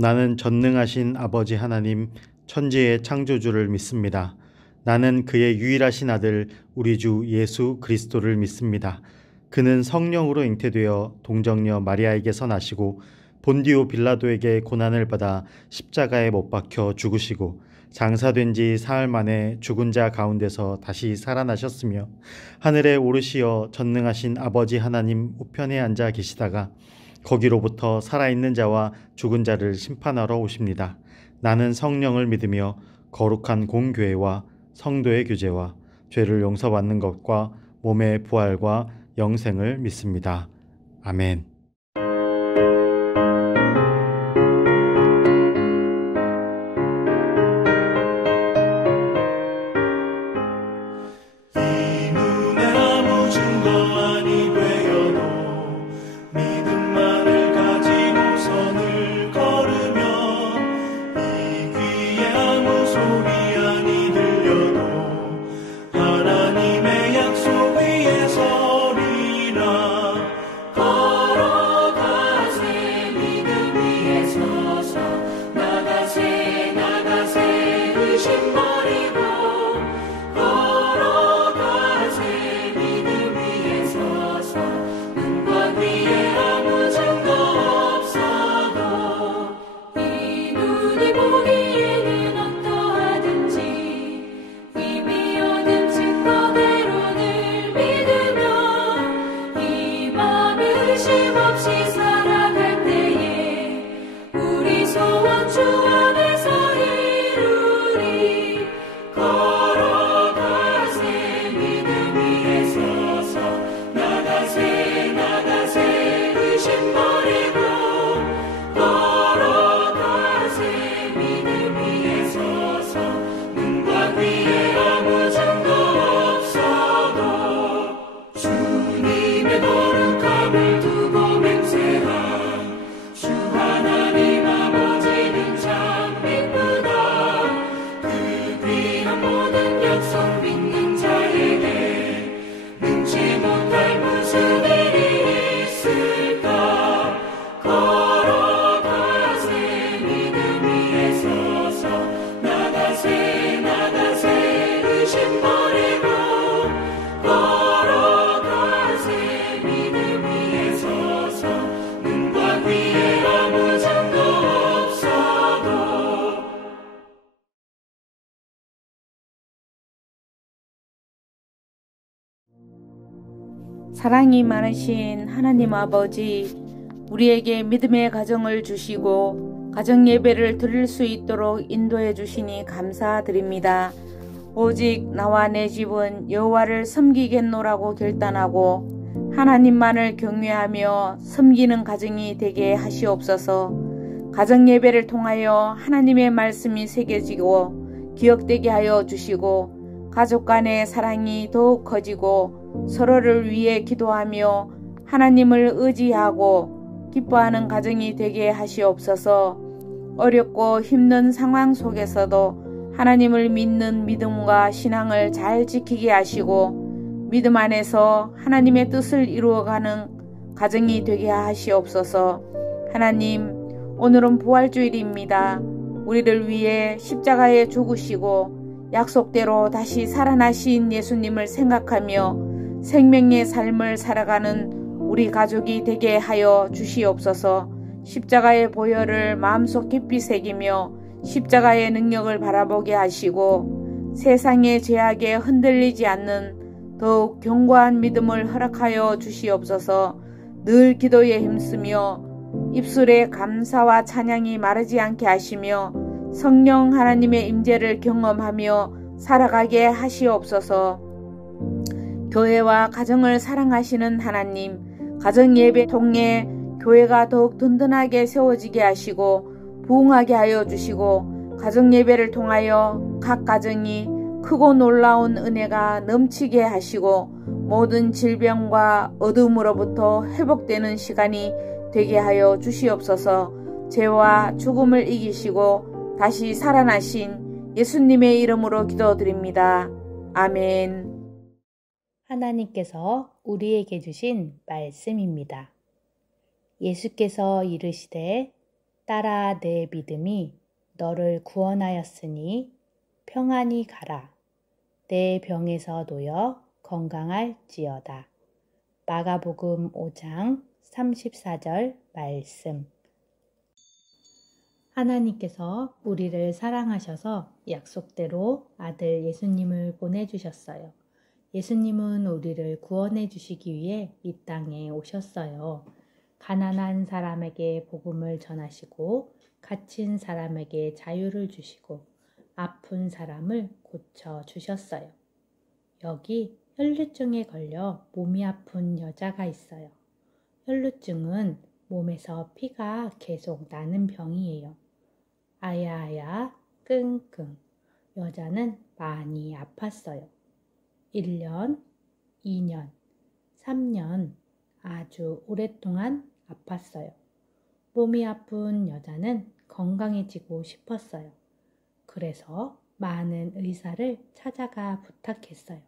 나는 전능하신 아버지 하나님 천지의 창조주를 믿습니다. 나는 그의 유일하신 아들 우리 주 예수 그리스도를 믿습니다. 그는 성령으로 잉태되어 동정녀 마리아에게서 나시고 본디오 빌라도에게 고난을 받아 십자가에 못 박혀 죽으시고 장사된 지 사흘 만에 죽은 자 가운데서 다시 살아나셨으며 하늘에 오르시어 전능하신 아버지 하나님 우편에 앉아 계시다가 거기로부터 살아있는 자와 죽은 자를 심판하러 오십니다. 나는 성령을 믿으며 거룩한 공교회와 성도의 교제와 죄를 용서받는 것과 몸의 부활과 영생을 믿습니다. 아멘. 사랑이 많으신 하나님 아버지, 우리에게 믿음의 가정을 주시고 가정 예배를 드릴 수 있도록 인도해 주시니 감사드립니다. 오직 나와 내 집은 여호와를 섬기겠노라고 결단하고 하나님만을 경외하며 섬기는 가정이 되게 하시옵소서. 가정 예배를 통하여 하나님의 말씀이 새겨지고 기억되게 하여 주시고 가족 간의 사랑이 더욱 커지고 서로를 위해 기도하며 하나님을 의지하고 기뻐하는 가정이 되게 하시옵소서. 어렵고 힘든 상황 속에서도 하나님을 믿는 믿음과 신앙을 잘 지키게 하시고 믿음 안에서 하나님의 뜻을 이루어가는 가정이 되게 하시옵소서. 하나님, 오늘은 부활주일입니다. 우리를 위해 십자가에 죽으시고 약속대로 다시 살아나신 예수님을 생각하며 생명의 삶을 살아가는 우리 가족이 되게 하여 주시옵소서. 십자가의 보혈을 마음속 깊이 새기며 십자가의 능력을 바라보게 하시고 세상의 죄악에 흔들리지 않는 더욱 견고한 믿음을 허락하여 주시옵소서. 늘 기도에 힘쓰며 입술에 감사와 찬양이 마르지 않게 하시며 성령 하나님의 임재를 경험하며 살아가게 하시옵소서. 교회와 가정을 사랑하시는 하나님, 가정 예배 통해 교회가 더욱 든든하게 세워지게 하시고 부흥하게 하여 주시고 가정 예배를 통하여 각 가정이 크고 놀라운 은혜가 넘치게 하시고 모든 질병과 어둠으로부터 회복되는 시간이 되게 하여 주시옵소서. 죄와 죽음을 이기시고 다시 살아나신 예수님의 이름으로 기도드립니다. 아멘. 하나님께서 우리에게 주신 말씀입니다. 예수께서 이르시되 딸아, 내 믿음이 너를 구원하였으니 평안히 가라. 내 병에서 놓여 건강할지어다. 마가복음 5장 34절 말씀. 하나님께서 우리를 사랑하셔서 약속대로 아들 예수님을 보내주셨어요. 예수님은 우리를 구원해 주시기 위해 이 땅에 오셨어요. 가난한 사람에게 복음을 전하시고 갇힌 사람에게 자유를 주시고 아픈 사람을 고쳐 주셨어요. 여기 혈루증에 걸려 몸이 아픈 여자가 있어요. 혈루증은 몸에서 피가 계속 나는 병이에요. 아야아야 끙끙. 여자는 많이 아팠어요. 1년, 2년, 3년 아주 오랫동안 아팠어요. 몸이 아픈 여자는 건강해지고 싶었어요. 그래서 많은 의사를 찾아가 부탁했어요.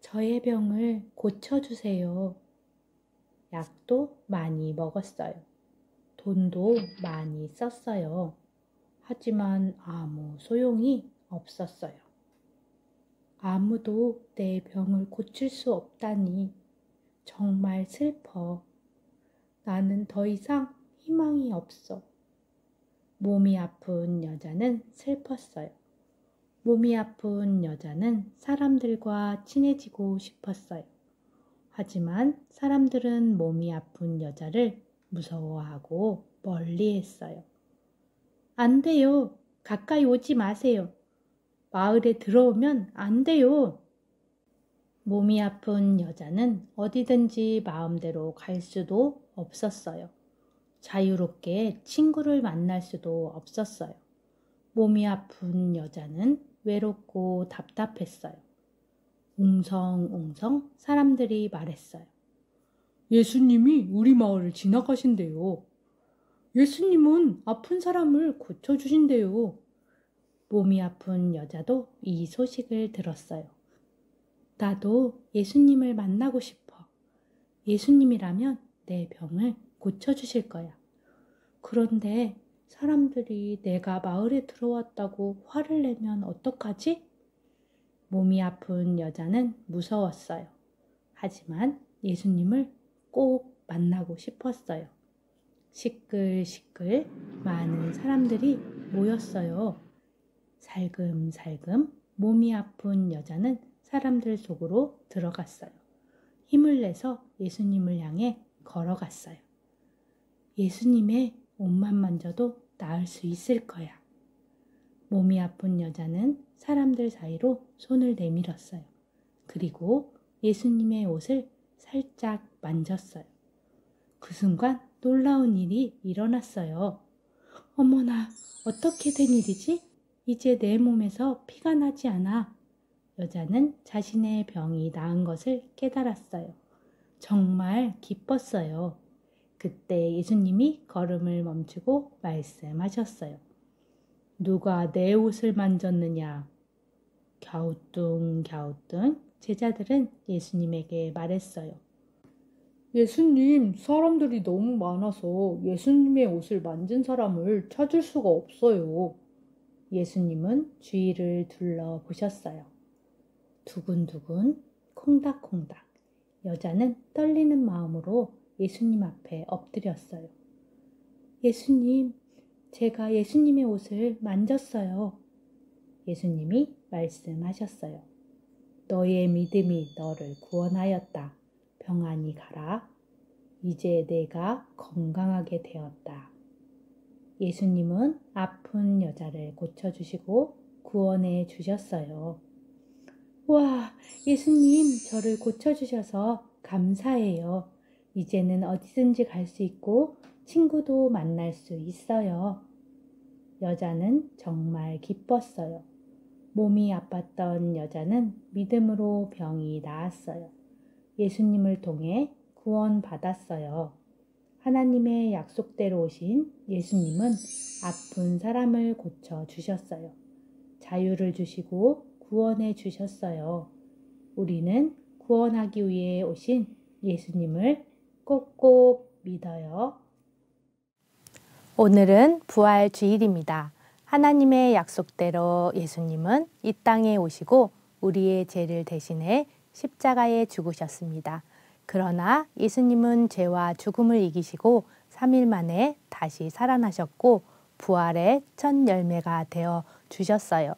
저의 병을 고쳐주세요. 약도 많이 먹었어요. 돈도 많이 썼어요. 하지만 아무 소용이 없었어요. 아무도 내 병을 고칠 수 없다니 정말 슬퍼. 나는 더 이상 희망이 없어. 몸이 아픈 여자는 슬펐어요. 몸이 아픈 여자는 사람들과 친해지고 싶었어요. 하지만 사람들은 몸이 아픈 여자를 무서워하고 멀리했어요. 안 돼요. 가까이 오지 마세요. 마을에 들어오면 안 돼요. 몸이 아픈 여자는 어디든지 마음대로 갈 수도 없었어요. 자유롭게 친구를 만날 수도 없었어요. 몸이 아픈 여자는 외롭고 답답했어요. 웅성웅성 사람들이 말했어요. 예수님이 우리 마을을 지나가신대요. 예수님은 아픈 사람을 고쳐주신대요. 몸이 아픈 여자도 이 소식을 들었어요. 나도 예수님을 만나고 싶어. 예수님이라면 내 병을 고쳐주실 거야. 그런데 사람들이 내가 마을에 들어왔다고 화를 내면 어떡하지? 몸이 아픈 여자는 무서웠어요. 하지만 예수님을 꼭 만나고 싶었어요. 시끌시끌 많은 사람들이 모였어요. 살금살금 몸이 아픈 여자는 사람들 속으로 들어갔어요. 힘을 내서 예수님을 향해 걸어갔어요. 예수님의 옷만 만져도 나을 수 있을 거야. 몸이 아픈 여자는 사람들 사이로 손을 내밀었어요. 그리고 예수님의 옷을 살짝 만졌어요. 그 순간 놀라운 일이 일어났어요. 어머나, 어떻게 된 일이지? 이제 내 몸에서 피가 나지 않아. 여자는 자신의 병이 나은 것을 깨달았어요. 정말 기뻤어요. 그때 예수님이 걸음을 멈추고 말씀하셨어요. 누가 내 옷을 만졌느냐? 갸우뚱갸우뚱 제자들은 예수님에게 말했어요. 예수님, 사람들이 너무 많아서 예수님의 옷을 만진 사람을 찾을 수가 없어요. 예수님은 주위를 둘러보셨어요. 두근두근, 콩닥콩닥. 여자는 떨리는 마음으로 예수님 앞에 엎드렸어요. 예수님, 제가 예수님의 옷을 만졌어요. 예수님이 말씀하셨어요. 너의 믿음이 너를 구원하였다. 평안히 가라. 이제 내가 건강하게 되었다. 예수님은 아픈 여자를 고쳐주시고 구원해 주셨어요. 와, 예수님 저를 고쳐주셔서 감사해요. 이제는 어디든지 갈 수 있고 친구도 만날 수 있어요. 여자는 정말 기뻤어요. 몸이 아팠던 여자는 믿음으로 병이 나았어요. 예수님을 통해 구원받았어요. 하나님의 약속대로 오신 예수님은 아픈 사람을 고쳐주셨어요. 자유를 주시고 구원해 주셨어요. 우리는 구원하기 위해 오신 예수님을 꼭꼭 믿어요. 오늘은 부활 주일입니다. 하나님의 약속대로 예수님은 이 땅에 오시고 우리의 죄를 대신해 십자가에 죽으셨습니다. 그러나 예수님은 죄와 죽음을 이기시고 3일 만에 다시 살아나셨고 부활의 첫 열매가 되어 주셨어요.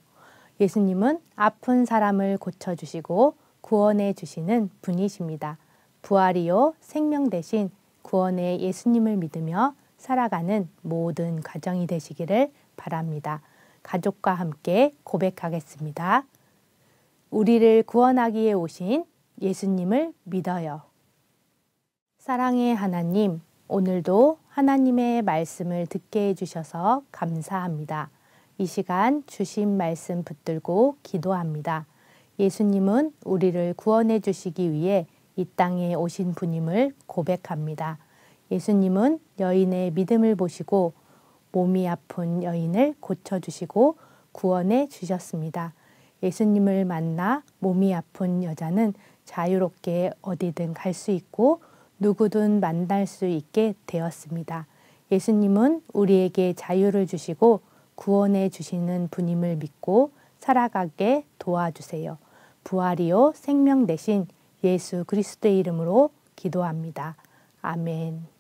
예수님은 아픈 사람을 고쳐주시고 구원해 주시는 분이십니다. 부활이요 생명 대신 구원의 예수님을 믿으며 살아가는 모든 가정이 되시기를 바랍니다. 가족과 함께 고백하겠습니다. 우리를 구원하기에 오신 예수님을 믿어요. 사랑의 하나님, 오늘도 하나님의 말씀을 듣게 해주셔서 감사합니다. 이 시간 주신 말씀 붙들고 기도합니다. 예수님은 우리를 구원해 주시기 위해 이 땅에 오신 분임을 고백합니다. 예수님은 여인의 믿음을 보시고 몸이 아픈 여인을 고쳐주시고 구원해 주셨습니다. 예수님을 만나 몸이 아픈 여자는 자유롭게 어디든 갈 수 있고 누구든 만날 수 있게 되었습니다. 예수님은 우리에게 자유를 주시고 구원해 주시는 분임을 믿고 살아가게 도와주세요. 부활이요 생명 대신 예수 그리스도의 이름으로 기도합니다. 아멘.